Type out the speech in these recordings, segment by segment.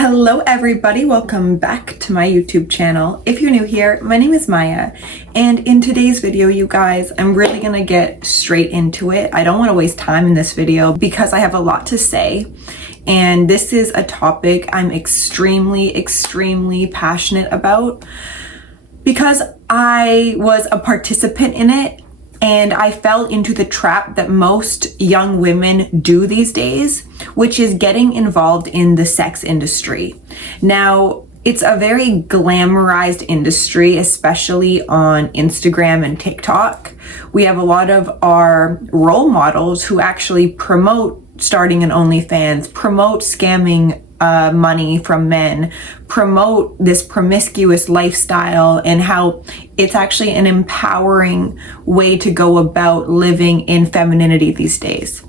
Hello everybody, welcome back to my YouTube channel. If you're new here, my name is Maya, and in today's video, you guys, I'm really gonna get straight into it. I don't want to waste time in this video because I have a lot to say, and this is a topic I'm extremely passionate about because I was a participant in it and I fell into the trap that most young women do these days, which is getting involved in the sex industry. Now, it's a very glamorized industry, especially on Instagram and TikTok. We have a lot of our role models who actually promote starting an OnlyFans, promote scamming money from men, promote this promiscuous lifestyle, and how it's actually an empowering way to go about living in femininity these days.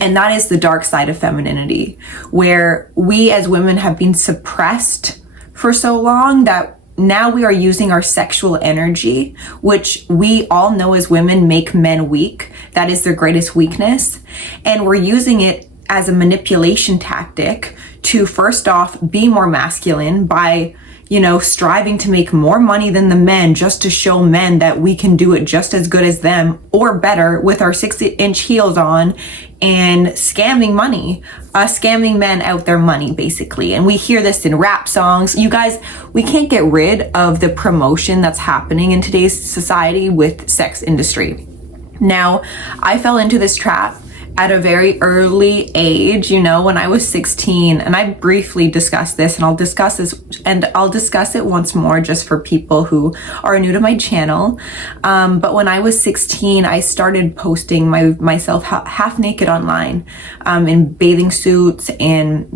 And that is the dark side of femininity, where we as women have been suppressed for so long that now we are using our sexual energy, which we all know as women make men weak. That is their greatest weakness. And we're using it as a manipulation tactic to, first off, be more masculine by, striving to make more money than the men, just to show men that we can do it just as good as them or better with our 6-inch heels on, and scamming men out their money, basically. And we hear this in rap songs. You guys, we can't get rid of the promotion that's happening in today's society with sex industry. Now, I fell into this trap at a very early age, when I was 16, and I briefly discussed this, and I'll discuss it once more just for people who are new to my channel. But when I was 16, I started posting myself half naked online, in bathing suits and,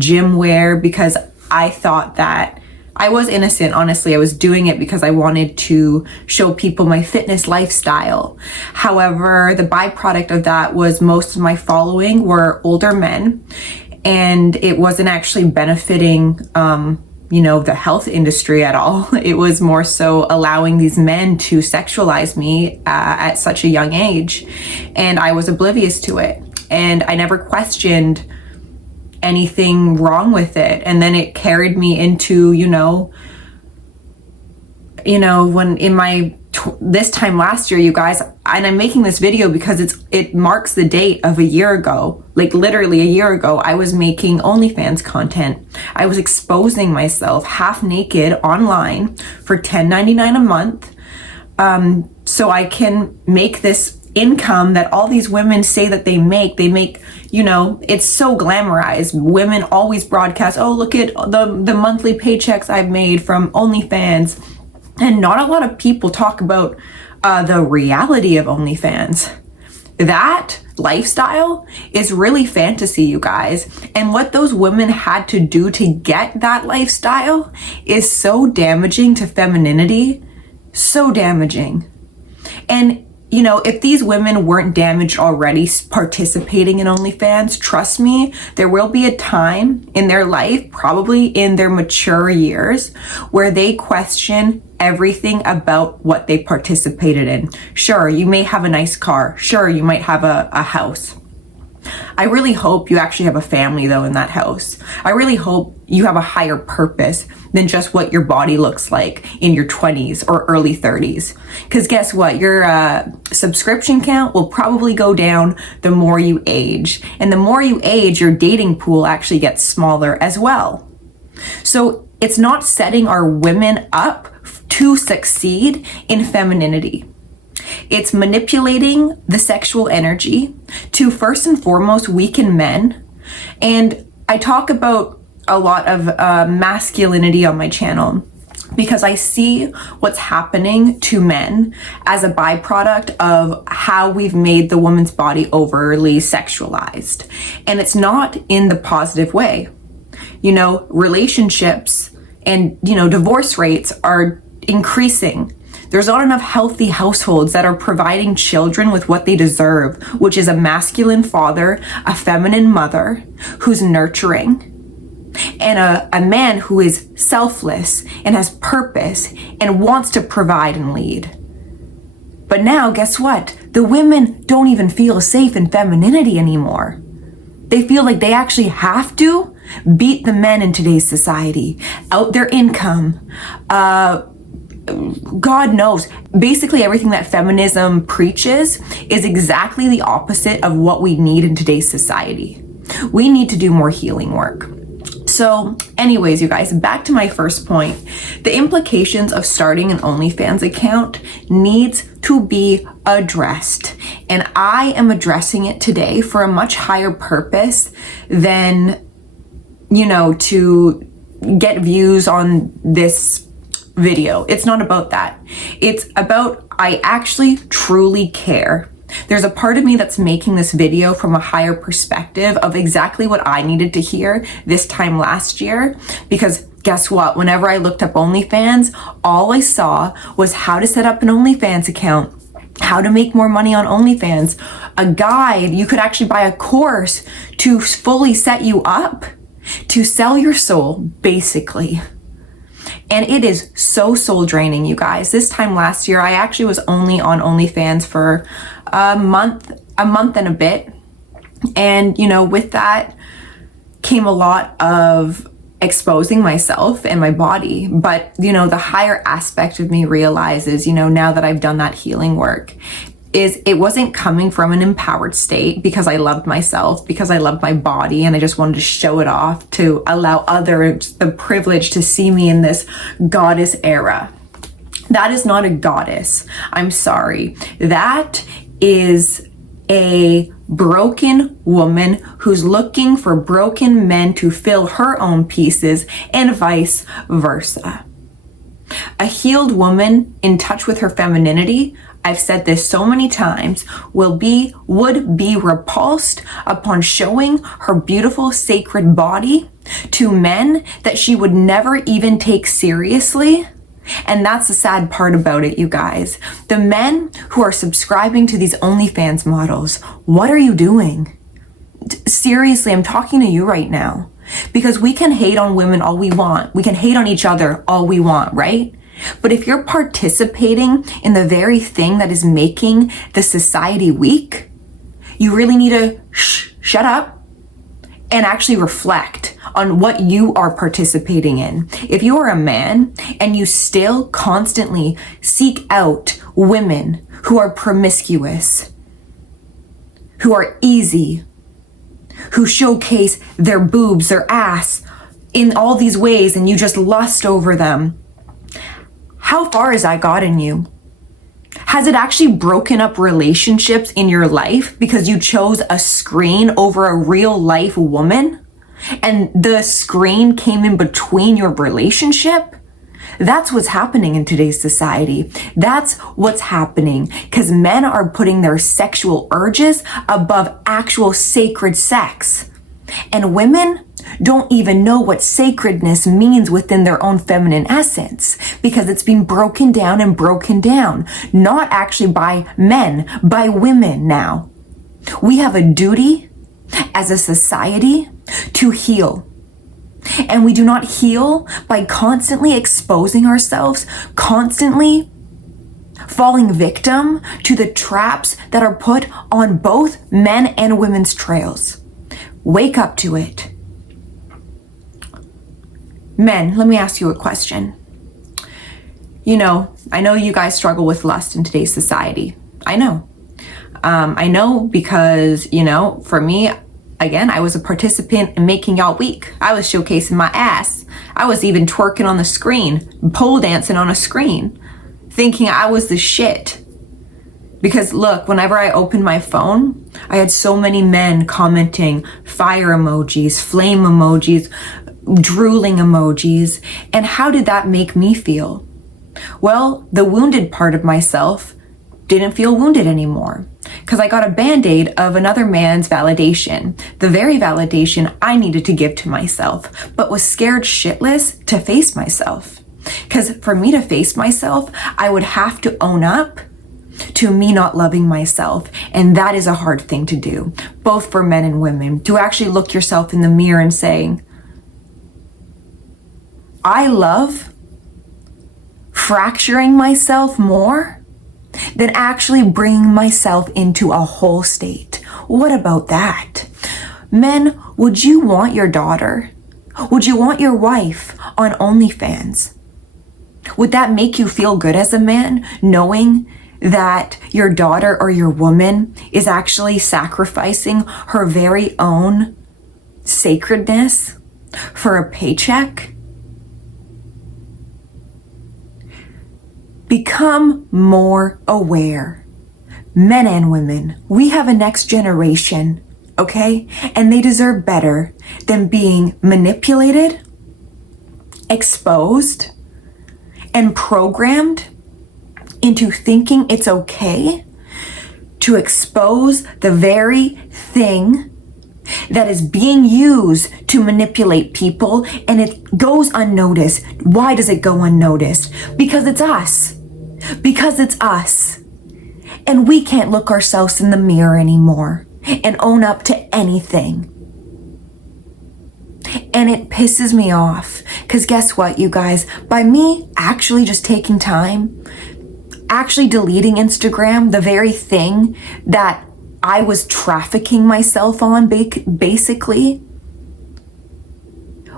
gym wear, because I thought that I was innocent. Honestly, I was doing it because I wanted to show people my fitness lifestyle. However, the byproduct of that was most of my following were older men, and it wasn't actually benefiting, the health industry at all. It was more so allowing these men to sexualize me at such a young age, and I was oblivious to it, and I never questioned anything wrong with it. And then it carried me into, when in my this time last year, you guys, and I'm making this video because it marks the date of a year ago, like literally a year ago, I was making OnlyFans content. I was exposing myself half naked online for $10.99 a month, so I can make this income that all these women say that they make, it's so glamorized. Women always broadcast, oh, look at the monthly paychecks I've made from OnlyFans. And not a lot of people talk about the reality of OnlyFans. That lifestyle is really fantasy, you guys. And what those women had to do to get that lifestyle is so damaging to femininity, so damaging. And if these women weren't damaged already participating in OnlyFans, trust me, there will be a time in their life, probably in their mature years, where they question everything about what they participated in. Sure, you may have a nice car. Sure, you might have a house. I really hope you actually have a family, though, in that house. I really hope you have a higher purpose than just what your body looks like in your 20s or early 30s. Because guess what? Your subscription count will probably go down the more you age. And the more you age, your dating pool actually gets smaller as well. So it's not setting our women up to succeed in femininity. It's manipulating the sexual energy to, first and foremost, weaken men. And I talk about a lot of masculinity on my channel because I see what's happening to men as a byproduct of how we've made the woman's body overly sexualized. And it's not in the positive way. Relationships and, divorce rates are increasing. There's not enough healthy households that are providing children with what they deserve, which is a masculine father, a feminine mother who's nurturing, and a man who is selfless and has purpose and wants to provide and lead. But now, guess what? The women don't even feel safe in femininity anymore. They feel like they actually have to beat the men in today's society, out their income, God knows. Basically everything that feminism preaches is exactly the opposite of what we need in today's society. We need to do more healing work. So anyways, you guys, back to my first point. The implications of starting an OnlyFans account needs to be addressed. And I am addressing it today for a much higher purpose than, to get views on this video. It's not about that. It's about, I actually truly care. There's a part of me that's making this video from a higher perspective of exactly what I needed to hear this time last year. Because guess what? Whenever I looked up OnlyFans, all I saw was how to set up an OnlyFans account, how to make more money on OnlyFans, a guide. You could actually buy a course to fully set you up to sell your soul, basically. And it is so soul draining, you guys. This time last year, I actually was only on OnlyFans for a month and a bit. And, with that came a lot of exposing myself and my body. But, the higher aspect of me realizes, now that I've done that healing work, is it wasn't coming from an empowered state because I loved myself, because I loved my body, and I just wanted to show it off to allow others the privilege to see me in this goddess era. That is not a goddess. I'm sorry. That is a broken woman who's looking for broken men to fill her own pieces, and vice versa. A healed woman in touch with her femininity, I've said this so many times, would be repulsed upon showing her beautiful sacred body to men that she would never even take seriously. And that's the sad part about it, you guys. The men who are subscribing to these OnlyFans models, what are you doing? Seriously, I'm talking to you right now. Because we can hate on women all we want. We can hate on each other all we want, right? But if you're participating in the very thing that is making the society weak, you really need to shut up and actually reflect on what you are participating in. If you are a man and you still constantly seek out women who are promiscuous, who are easy, who showcase their boobs, their ass in all these ways, and you just lust over them, how far has that gotten you? Has it actually broken up relationships in your life because you chose a screen over a real life woman and the screen came in between your relationship? That's what's happening in today's society. That's what's happening because men are putting their sexual urges above actual sacred sex. And women don't even know what sacredness means within their own feminine essence because it's been broken down and broken down, not actually by men, by women now. We have a duty as a society to heal. And we do not heal by constantly exposing ourselves, constantly falling victim to the traps that are put on both men and women's trails. Wake up to it. Men, let me ask you a question. I know you guys struggle with lust in today's society. I know. I know because, for me, again, I was a participant in making y'all weak. I was showcasing my ass. I was even twerking on the screen, pole dancing on a screen, thinking I was the shit. Because look, whenever I opened my phone, I had so many men commenting fire emojis, flame emojis, drooling emojis. And how did that make me feel? Well, the wounded part of myself didn't feel wounded anymore because I got a band-aid of another man's validation, the very validation I needed to give to myself, but was scared shitless to face myself. Because for me to face myself, I would have to own up to me not loving myself. And that is a hard thing to do, both for men and women, to actually look yourself in the mirror and saying, I love fracturing myself more than actually bringing myself into a whole state. What about that? Men, would you want your daughter Would you want your wife on OnlyFans? Would that make you feel good as a man, knowing that your daughter or your woman is actually sacrificing her very own sacredness for a paycheck? Become more aware. Men and women, we have a next generation, okay? And they deserve better than being manipulated, exposed, and programmed into thinking it's okay to expose the very thing that is being used to manipulate people, and it goes unnoticed. Why does it go unnoticed? Because it's us. Because it's us. And we can't look ourselves in the mirror anymore and own up to anything. And it pisses me off, because guess what, you guys? By me actually just taking time, actually deleting Instagram, the very thing that I was trafficking myself on, basically.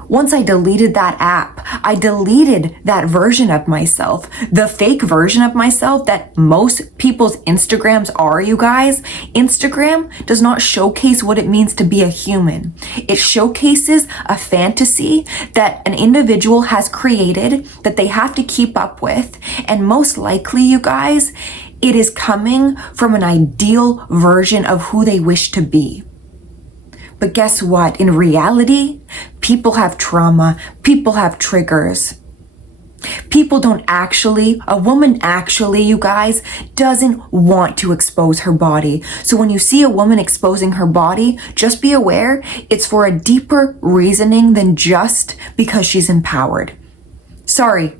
Once I deleted that app, I deleted that version of myself, the fake version of myself that most people's Instagrams are, you guys. Instagram does not showcase what it means to be a human. It showcases a fantasy that an individual has created that they have to keep up with. And most likely, you guys, it is coming from an ideal version of who they wish to be. But guess what? In reality, people have trauma. People have triggers. People don't actually, a woman actually, you guys, doesn't want to expose her body. So when you see a woman exposing her body, just be aware it's for a deeper reasoning than just because she's empowered. Sorry,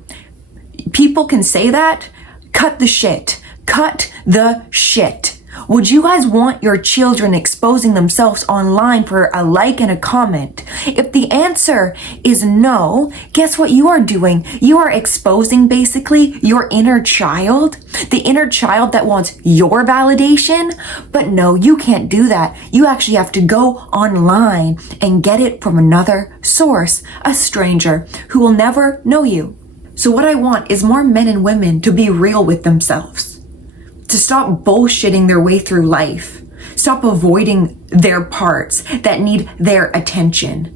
people can say that. Cut the shit. Cut the shit. Would you guys want your children exposing themselves online for a like and a comment? If the answer is no, guess what you are doing? You are exposing basically your inner child, the inner child that wants your validation. But no, you can't do that. You actually have to go online and get it from another source, a stranger who will never know you. So what I want is more men and women to be real with themselves. To stop bullshitting their way through life. Stop avoiding their parts that need their attention.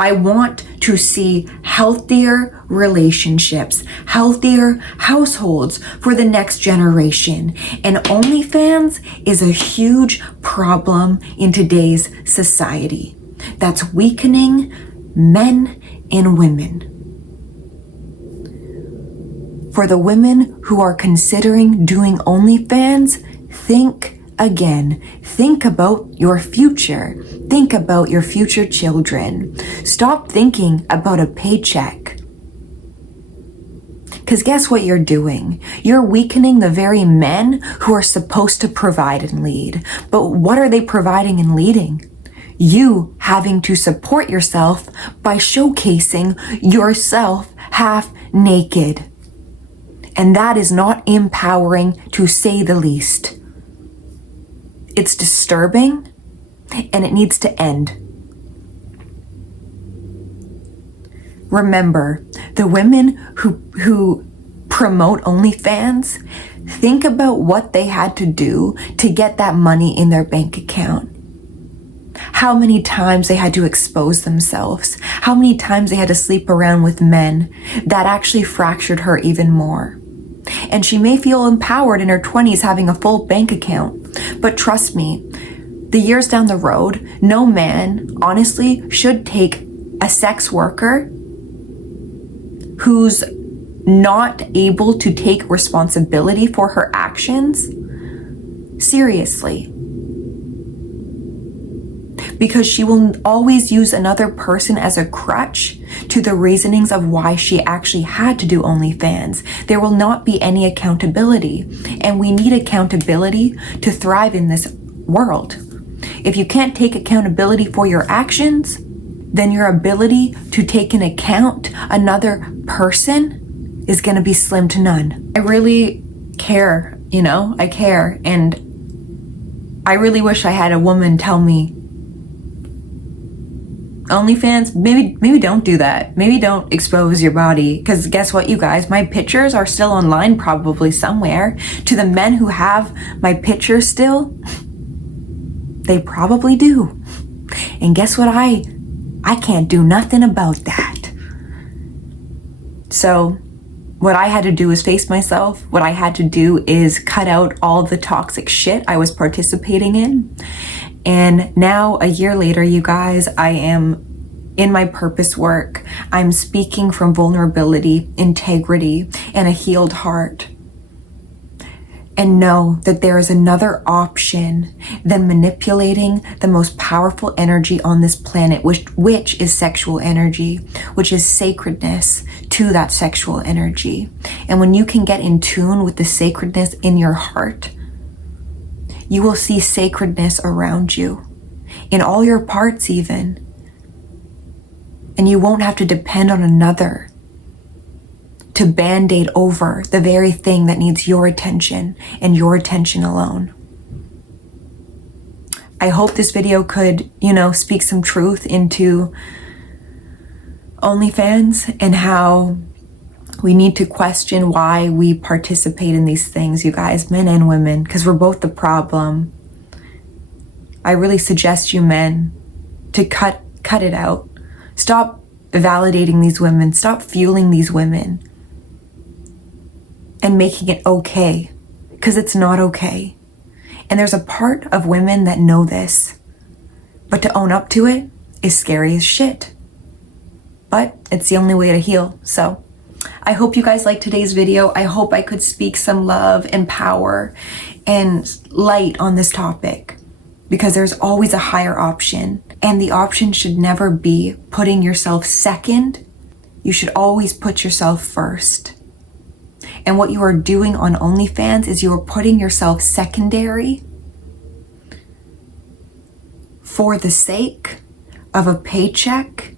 I want to see healthier relationships, healthier households for the next generation. And OnlyFans is a huge problem in today's society that's weakening men and women. For the women who are considering doing OnlyFans, think again. Think about your future. Think about your future children. Stop thinking about a paycheck. Because guess what you're doing? You're weakening the very men who are supposed to provide and lead. But what are they providing and leading? You having to support yourself by showcasing yourself half naked. And that is not empowering, to say the least. It's disturbing, and it needs to end. Remember, the women who promote OnlyFans, think about what they had to do to get that money in their bank account. How many times they had to expose themselves. How many times they had to sleep around with men. That actually fractured her even more. And she may feel empowered in her 20s having a full bank account. But trust me, the years down the road, no man, honestly, should take a sex worker who's not able to take responsibility for her actions seriously. Because she will always use another person as a crutch to the reasonings of why she actually had to do OnlyFans. There will not be any accountability, and we need accountability to thrive in this world. If you can't take accountability for your actions, then your ability to take into account another person is going to be slim to none. I really care, I care, and I really wish I had a woman tell me, OnlyFans, maybe don't do that. Maybe don't expose your body, because guess what, you guys? My pictures are still online probably somewhere. To the men who have my pictures still, they probably do. And guess what? I can't do nothing about that. So what I had to do is face myself. What I had to do is cut out all the toxic shit I was participating in. And now, a year later, you guys, I am in my purpose work. I'm speaking from vulnerability, integrity, and a healed heart. And know that there is another option than manipulating the most powerful energy on this planet, which is sexual energy, which is sacredness to that sexual energy. And when you can get in tune with the sacredness in your heart, you will see sacredness around you, in all your parts even. And you won't have to depend on another to band-aid over the very thing that needs your attention and your attention alone. I hope this video could, speak some truth into OnlyFans and how we need to question why we participate in these things, you guys, men and women, because we're both the problem. I really suggest you men to cut it out. Stop validating these women. Stop fueling these women and making it okay, because it's not okay. And there's a part of women that know this, but to own up to it is scary as shit. But it's the only way to heal. So I hope you guys liked today's video. I hope I could speak some love and power and light on this topic, because there's always a higher option. And the option should never be putting yourself second. You should always put yourself first. And what you are doing on OnlyFans is you are putting yourself secondary for the sake of a paycheck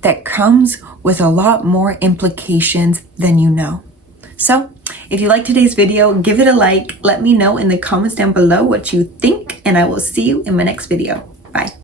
that comes with a lot more implications than you know. So if you like today's video, give it a like. Let me know in the comments down below what you think, and I will see you in my next video. Bye.